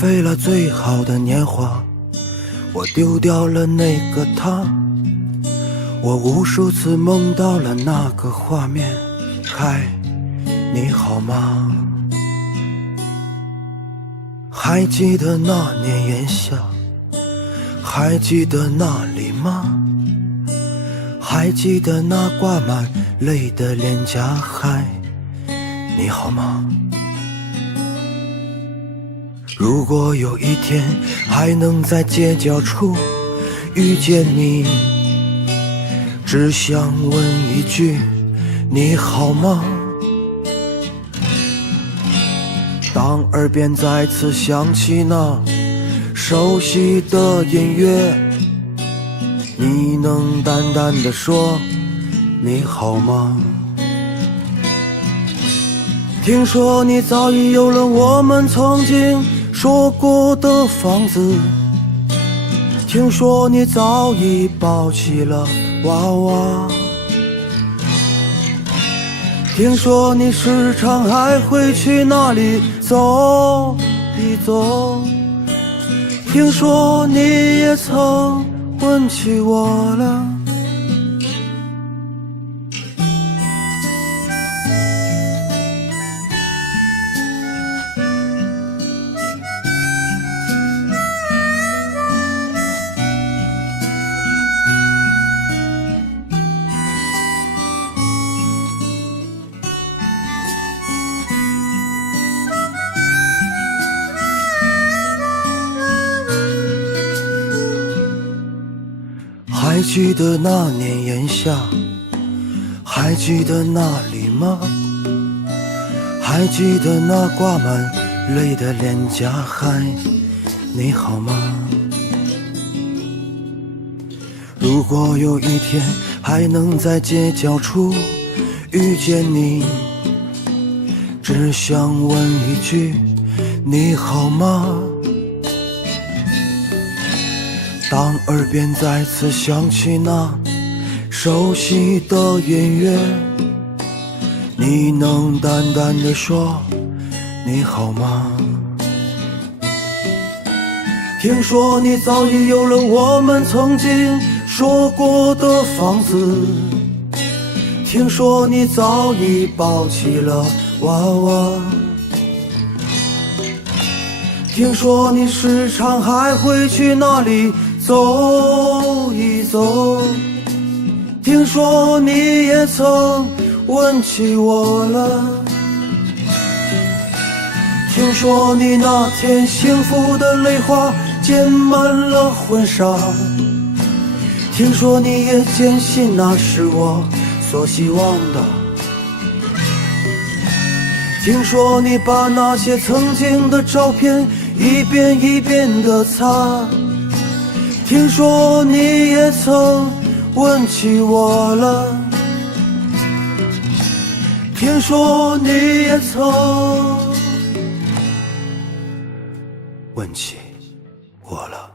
费了最好的年华，我丢掉了那个他，我无数次梦到了那个画面。嗨，你好吗？还记得那年炎夏，还记得那里吗？还记得那挂满泪的脸颊。嗨，你好吗？如果有一天还能在街角处遇见你，只想问一句，你好吗？当耳边再次响起那熟悉的音乐，你能淡淡地说你好吗？听说你早已有了我们曾经说过的房子，听说你早已抱起了娃娃，听说你时常还会去那里走一走，听说你也曾问起我了。还记得那年炎夏，还记得那里吗？还记得那挂满泪的脸颊。嗨，你好吗？如果有一天还能在街角处遇见你，只想问一句，你好吗？当耳边再次响起那熟悉的音乐，你能淡淡地说你好吗？听说你早已有了我们曾经说过的房子，听说你早已抱起了娃娃，听说你时常还会去那里走一走，听说你也曾问起我了，听说你那天幸福的泪花溅满了婚纱，听说你也坚信那是我所希望的，听说你把那些曾经的照片一遍一遍地擦，听说你也曾问起我了，听说你也曾问起我了。